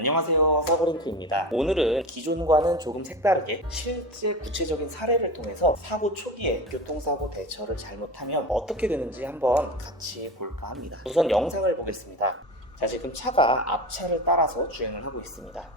안녕하세요, 사고링크입니다. 오늘은 기존과는 조금 색다르게 실제 구체적인 사례를 통해서 사고 초기에 교통사고 대처를 잘못하면 어떻게 되는지 한번 같이 볼까 합니다. 우선 영상을 보겠습니다. 자, 지금 차가 앞차를 따라서 주행을 하고 있습니다.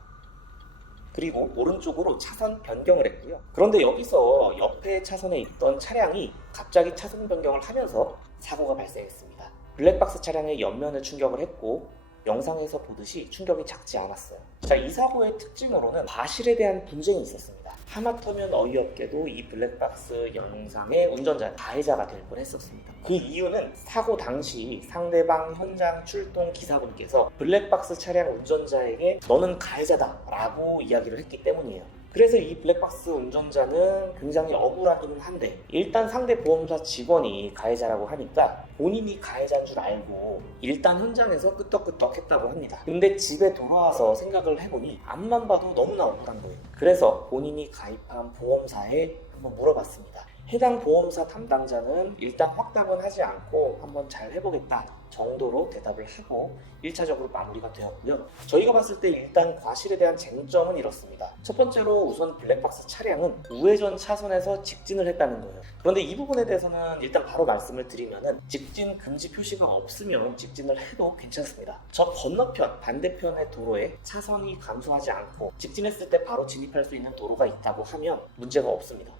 그리고 오른쪽으로 차선 변경을 했고요. 그런데 여기서 옆에 차선에 있던 차량이 갑자기 차선 변경을 하면서 사고가 발생했습니다. 블랙박스 차량의 옆면을 충격을 했고 영상에서 보듯이 충격이 작지 않았어요. 자, 이 사고의 특징으로는 과실에 대한 분쟁이 있었습니다. 하마터면 어이없게도 이 블랙박스 영상의 운전자는 가해자가 될 뻔했었습니다. 그 이유는 사고 당시 상대방 현장 출동 기사분께서 블랙박스 차량 운전자에게 너는 가해자다 라고 이야기를 했기 때문이에요. 그래서 이 블랙박스 운전자는 굉장히 억울하기는 한데 일단 상대 보험사 직원이 가해자라고 하니까 본인이 가해자인 줄 알고 일단 현장에서 끄떡끄떡 했다고 합니다. 근데 집에 돌아와서 생각을 해보니 앞만 봐도 너무나 억울한 거예요. 그래서 본인이 가입한 보험사에 한번 물어봤습니다. 해당 보험사 담당자는 일단 확답은 하지 않고 한번 잘 해보겠다 정도로 대답을 하고 1차적으로 마무리가 되었고요. 저희가 봤을 때 일단 과실에 대한 쟁점은 이렇습니다. 첫 번째로 우선 블랙박스 차량은 우회전 차선에서 직진을 했다는 거예요. 그런데 이 부분에 대해서는 일단 바로 말씀을 드리면은 직진 금지 표시가 없으면 직진을 해도 괜찮습니다. 저 건너편 반대편의 도로에 차선이 감소하지 않고 직진했을 때 바로 진입할 수 있는 도로가 있다고 하면 문제가 없습니다.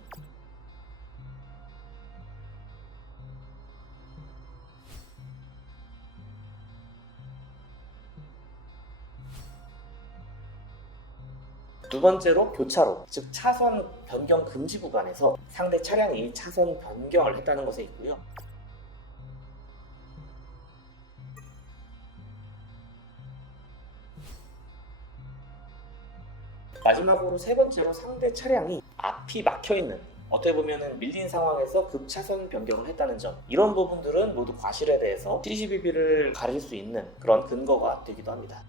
두 번째로 교차로, 즉 차선 변경 금지 구간에서 상대 차량이 차선 변경을 했다는 것에 있고요. 마지막으로 세 번째로 상대 차량이 앞이 막혀있는, 어떻게 보면 밀린 상황에서 급차선 변경을 했다는 점, 이런 부분들은 모두 과실에 대해서 CCBB를 가릴 수 있는 그런 근거가 되기도 합니다.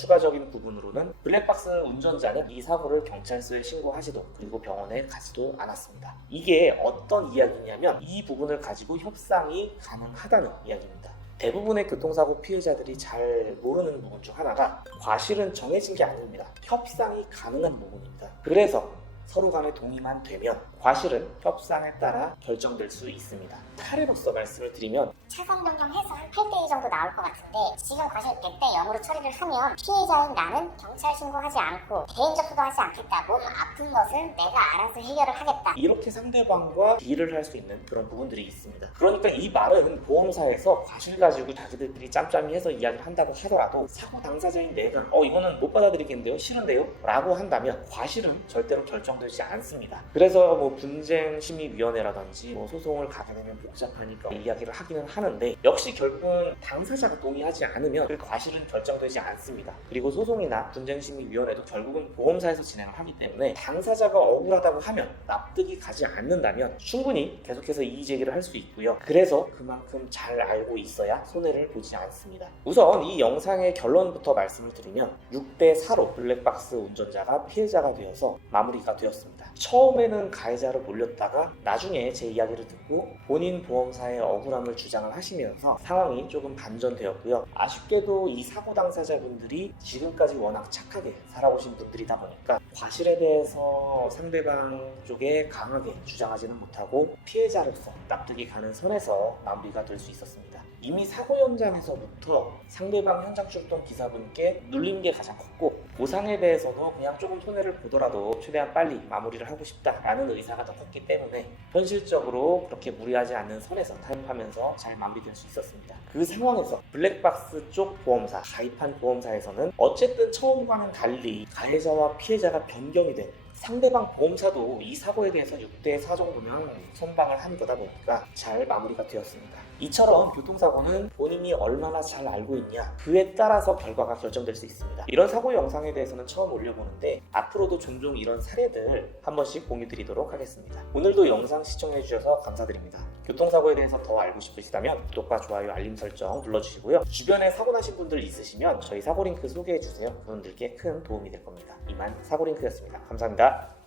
추가적인 부분으로는 블랙박스 운전자는 이 사고를 경찰서에 신고하지도 그리고 병원에 가지도 않았습니다. 이게 어떤 이야기냐면 이 부분을 가지고 협상이 가능하다는 이야기입니다. 대부분의 교통사고 피해자들이 잘 모르는 부분 중 하나가 과실은 정해진 게 아닙니다. 협상이 가능한 부분입니다. 그래서 서로 간에 동의만 되면 과실은 협상에 따라 결정될 수 있습니다. 사례로서 말씀을 드리면 차선 변경해서 한 8대2 정도 나올 것 같은데 지금 과실 100대 0으로 처리를 하면 피해자인 나는 경찰 신고하지 않고 개인 접수도 하지 않겠다. 몸 아픈 것은 내가 알아서 해결을 하겠다. 이렇게 상대방과 딜을 할 수 있는 그런 부분들이 있습니다. 그러니까 이 말은 보험사에서 과실 가지고 자기들끼리 짬짬이해서 이야기를 한다고 하더라도 사고 당사자인 내가 이거는 못 받아들이겠는데요? 싫은데요? 라고 한다면 과실은 절대로 결정되지 않습니다. 그래서 분쟁심의위원회라든지 소송을 가게 되면 복잡하니까 이야기를 하기는 하는데 역시 결국은 당사자가 동의하지 않으면 그 과실은 결정되지 않습니다. 그리고 소송이나 분쟁심의위원회도 결국은 보험사에서 진행을 하기 때문에 당사자가 억울하다고 하면 납득이 가지 않는다면 충분히 계속해서 이의제기를 할 수 있고요. 그래서 그만큼 잘 알고 있어야 손해를 보지 않습니다. 우선 이 영상의 결론부터 말씀을 드리면 6대4로 블랙박스 운전자가 피해자가 되어서 마무리가 되었습니다. 처음에는 가해자로 몰렸다가 나중에 제 이야기를 듣고 본인 보험사의 억울함을 주장을 하시면서 상황이 조금 반전되었고요. 아쉽게도 이 사고 당사자분들이 지금까지 워낙 착하게 살아오신 분들이다 보니까 과실에 대해서 상대방 쪽에 강하게 주장하지는 못하고 피해자로서 납득이 가는 선에서 마무리가 될 수 있었습니다. 이미 사고 현장에서부터 상대방 현장 출동 기사분께 눌린 게 가장 컸고 보상에 대해서도 그냥 조금 손해를 보더라도 최대한 빨리 마무리를 하고 싶다라는 의사가 더 컸기 때문에 현실적으로 그렇게 무리하지 않는 선에서 타협하면서 잘 마무리될 수 있었습니다. 그 상황에서 블랙박스 쪽 보험사, 가입한 보험사에서는 어쨌든 처음과는 달리 가해자와 피해자가 변경이 된 상대방 보험사도 이 사고에 대해서 6대4 정도면 선방을 한 거다 보니까 잘 마무리가 되었습니다. 이처럼 교통사고는 본인이 얼마나 잘 알고 있냐 그에 따라서 결과가 결정될 수 있습니다. 이런 사고 영상에 대해서는 처음 올려보는데 앞으로도 종종 이런 사례들 한 번씩 공유 드리도록 하겠습니다. 오늘도 영상 시청해 주셔서 감사드립니다. 교통사고에 대해서 더 알고 싶으시다면 구독과 좋아요, 알림 설정 눌러주시고요. 주변에 사고 나신 분들 있으시면 저희 사고링크 소개해 주세요. 그분들께 큰 도움이 될 겁니다. 이만 사고링크였습니다. 감사합니다.